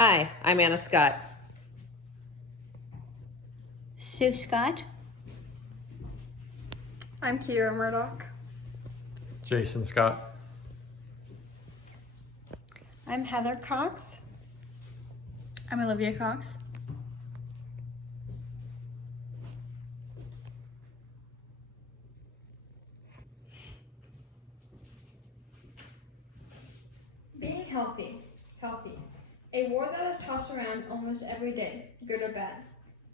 Hi, I'm Anna Scott. Sue Scott. I'm Kiera Murdoch. Jason Scott. I'm Heather Cox. I'm Olivia Cox. Being healthy. A word that is tossed around almost every day, good or bad.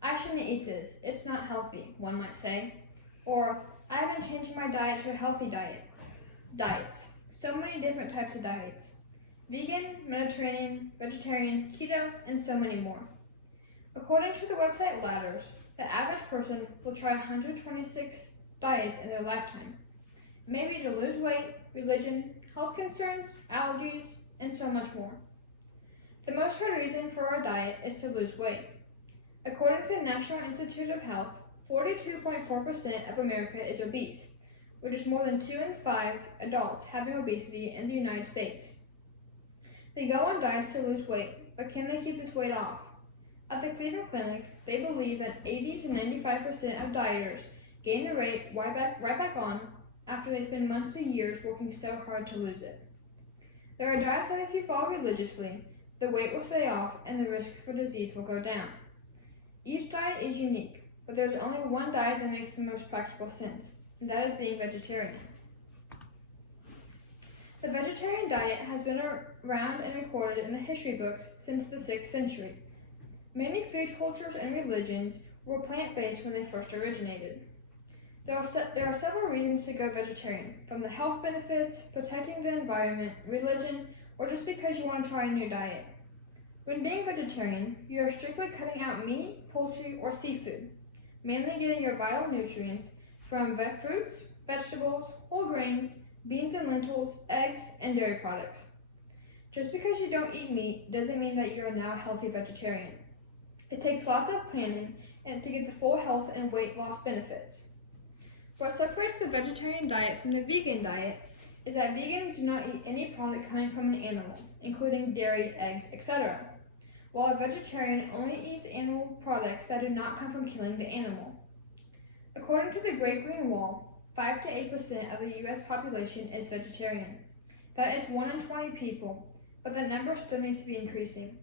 I shouldn't eat this, it's not healthy, one might say. Or, I have been changing my diet to a healthy diet. Diets. So many different types of diets. Vegan, Mediterranean, vegetarian, keto, and so many more. According to the website Ladders, the average person will try 126 diets in their lifetime. Maybe to lose weight, religion, health concerns, allergies, and so much more. The most heard reason for our diet is to lose weight. According to the National Institute of Health, 42.4% of America is obese, which is more than 2 in 5 adults having obesity in the United States. They go on diets to lose weight, but can they keep this weight off? At the Cleveland Clinic, they believe that 80 to 95% of dieters gain the weight right back on after they spend months to years working so hard to lose it. There are diets that if you follow religiously, the weight will stay off and the risk for disease will go down. Each diet is unique, but there's only one diet that makes the most practical sense, and that is being vegetarian. The vegetarian diet has been around and recorded in the history books since the 6th century. Many food cultures and religions were plant-based when they first originated. There are several reasons to go vegetarian, from the health benefits, protecting the environment, religion, or just because you want to try a new diet. When being vegetarian, you are strictly cutting out meat, poultry, or seafood, mainly getting your vital nutrients from fruits, vegetables, whole grains, beans and lentils, eggs, and dairy products. Just because you don't eat meat doesn't mean that you are now a healthy vegetarian. It takes lots of planning and to get the full health and weight loss benefits. What separates the vegetarian diet from the vegan diet is that vegans do not eat any product coming from an animal, including dairy, eggs, etc., while a vegetarian only eats animal products that do not come from killing the animal. According to the Great Green Wall, 5 to 8% of the US population is vegetarian. That is 1 in 20 people, but that number still needs to be increasing.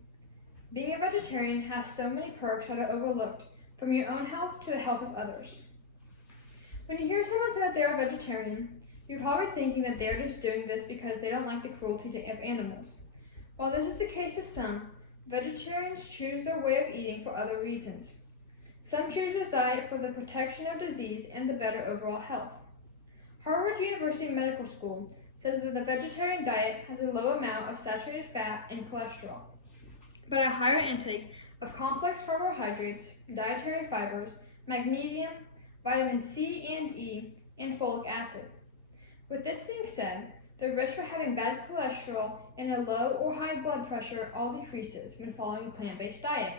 Being a vegetarian has so many perks that are overlooked, from your own health to the health of others. When you hear someone say that they are vegetarian, you're probably thinking that they're just doing this because they don't like the cruelty of animals. While this is the case to some, vegetarians choose their way of eating for other reasons. Some choose this diet for the protection of disease and the better overall health. Harvard University Medical School says that the vegetarian diet has a low amount of saturated fat and cholesterol, but a higher intake of complex carbohydrates, dietary fibers, magnesium, vitamin C and E, and folic acid. With this being said, the risk for having bad cholesterol and a low or high blood pressure all decreases when following a plant-based diet.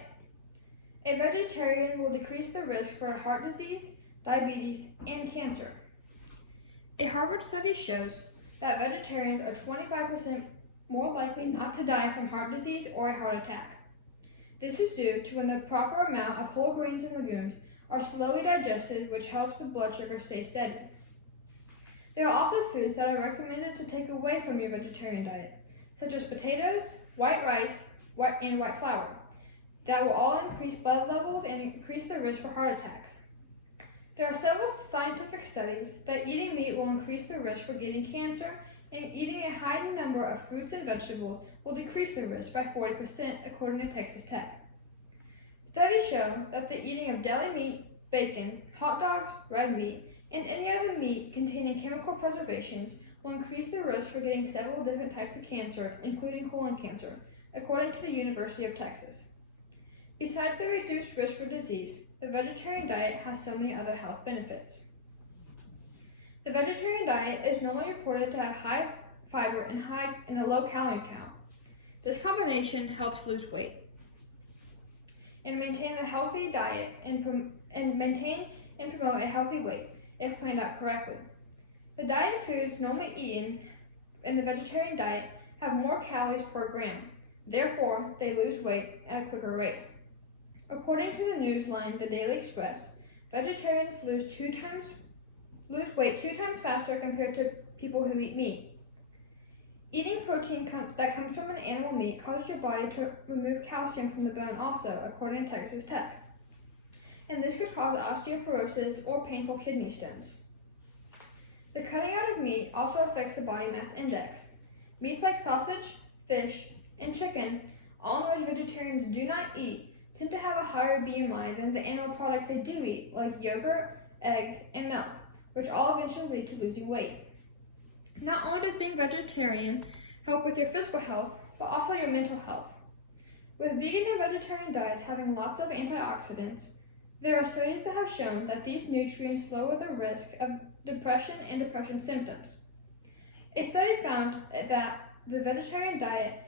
A vegetarian will decrease the risk for heart disease, diabetes, and cancer. A Harvard study shows that vegetarians are 25% more likely not to die from heart disease or a heart attack. This is due to when the proper amount of whole grains and legumes are slowly digested, which helps the blood sugar stay steady. There are also foods that are recommended to take away from your vegetarian diet, such as potatoes, white rice, and white flour, that will all increase blood levels and increase the risk for heart attacks. There are several scientific studies that eating meat will increase the risk for getting cancer, and eating a high number of fruits and vegetables will decrease the risk by 40%, according to Texas Tech. Studies show that the eating of deli meat, bacon, hot dogs, red meat, and any other meat containing chemical preservations will increase the risk for getting several different types of cancer, including colon cancer, according to the University of Texas. Besides the reduced risk for disease, the vegetarian diet has so many other health benefits. The vegetarian diet is normally reported to have high fiber and a low calorie count. This combination helps lose weight and maintain a healthy diet and maintain and promote a healthy weight if planned out correctly. The diet foods normally eaten in the vegetarian diet have more calories per gram, Therefore, they lose weight at a quicker rate. According to the newsline The Daily Express, vegetarians lose weight 2 times faster compared to people who eat meat. Eating protein that comes from an animal meat causes your body to remove calcium from the bone also, according to Texas Tech. And this could cause osteoporosis or painful kidney stones. The cutting out of meat also affects the body mass index. Meats like sausage, fish, and chicken, all in which vegetarians do not eat, tend to have a higher BMI than the animal products they do eat, like yogurt, eggs, and milk, which all eventually lead to losing weight. Not only does being vegetarian help with your physical health, but also your mental health. With vegan and vegetarian diets having lots of antioxidants, there are studies that have shown that these nutrients lower the risk of depression and depression symptoms. A study found that the vegetarian diet,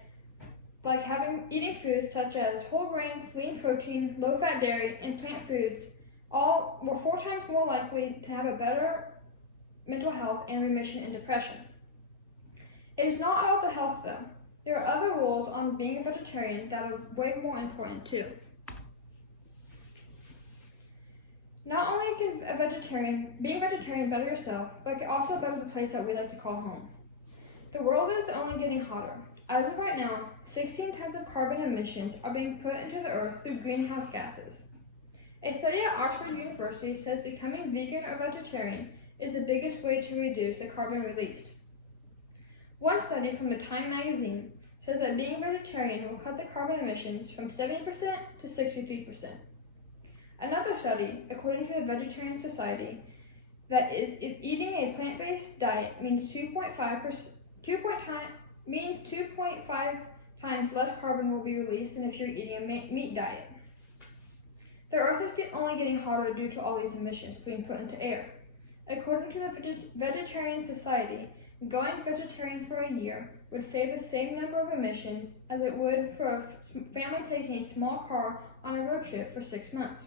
like eating foods such as whole grains, lean protein, low-fat dairy, and plant foods, all were 4 times more likely to have a better mental health and remission in depression. It is not all about the health though. There are other rules on being a vegetarian that are way more important too. Not only can being vegetarian better yourself, but it can also better the place that we like to call home. The world is only getting hotter. As of right now, 16 tons of carbon emissions are being put into the earth through greenhouse gases. A study at Oxford University says becoming vegan or vegetarian is the biggest way to reduce the carbon released. One study from the Time magazine says that being vegetarian will cut the carbon emissions from 70% to 63%. Another study, according to the Vegetarian Society, that is eating a plant-based diet means 2.5 times less carbon will be released than if you're eating a meat diet. The earth is only getting hotter due to all these emissions being put into air. According to the Vegetarian Society, going vegetarian for a year would save the same number of emissions as it would for a family taking a small car on a road trip for 6 months,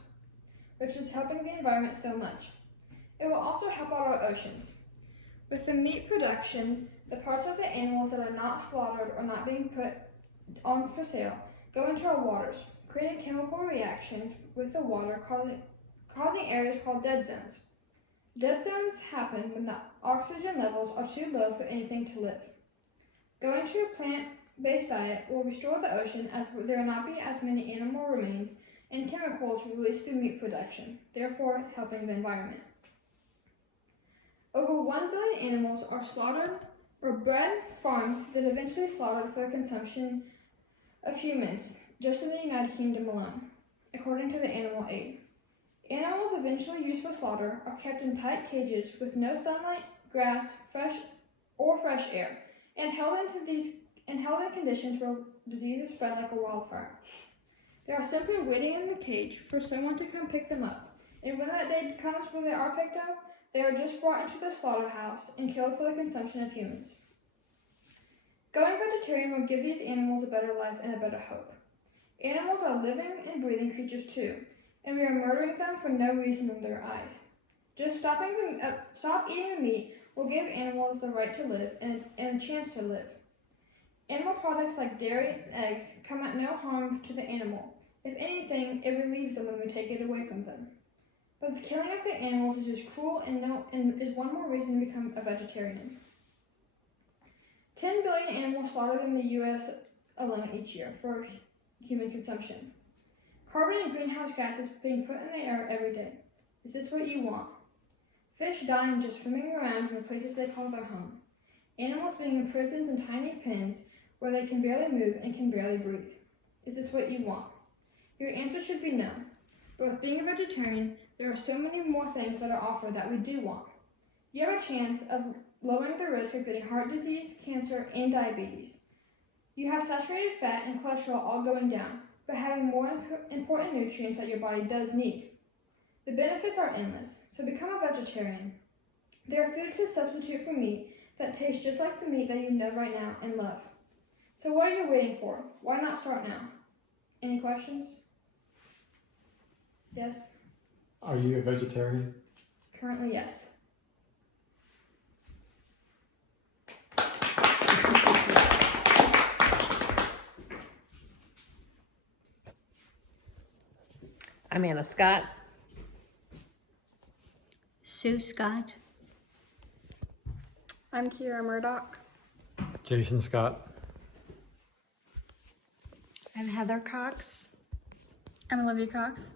which is helping the environment so much. It will also help out our oceans. With the meat production, the parts of the animals that are not slaughtered or not being put on for sale go into our waters, creating chemical reactions with the water, causing areas called dead zones. Dead zones happen when the oxygen levels are too low for anything to live. Going to a plant-based diet will restore the ocean as there will not be as many animal remains and chemicals released through meat production, therefore helping the environment. Over 1 billion animals are slaughtered or bred, farmed, then eventually slaughtered for the consumption of humans, just in the United Kingdom alone, according to the Animal Aid. Animals eventually used for slaughter are kept in tight cages with no sunlight, grass, fresh air, and held in conditions where diseases spread like a wildfire. They are simply waiting in the cage for someone to come pick them up, and when that day comes where they are picked up, they are just brought into the slaughterhouse and killed for the consumption of humans. Going vegetarian will give these animals a better life and a better hope. Animals are living and breathing creatures too, and we are murdering them for no reason in their eyes. Just stop eating the meat will give animals the right to live and a chance to live. Animal products like dairy and eggs come at no harm to the animal. If anything, it relieves them when we take it away from them. But the killing of the animals is just cruel and is one more reason to become a vegetarian. 10 billion animals slaughtered in the U.S. alone each year for human consumption. Carbon and greenhouse gases being put in the air every day. Is this what you want? Fish dying just swimming around in the places they call their home. Animals being imprisoned in tiny pens where they can barely move and can barely breathe. Is this what you want? Your answer should be no. But with being a vegetarian, there are so many more things that are offered that we do want. You have a chance of lowering the risk of getting heart disease, cancer, and diabetes. You have saturated fat and cholesterol all going down, but having more important nutrients that your body does need. The benefits are endless, so become a vegetarian. There are foods to substitute for meat that taste just like the meat that you know right now and love. So what are you waiting for? Why not start now? Any questions? Yes? Are you a vegetarian? Currently, yes. I'm Anna Scott. Sue Scott. I'm Kira Murdoch. Jason Scott. I'm Heather Cox. I'm Olivia Cox.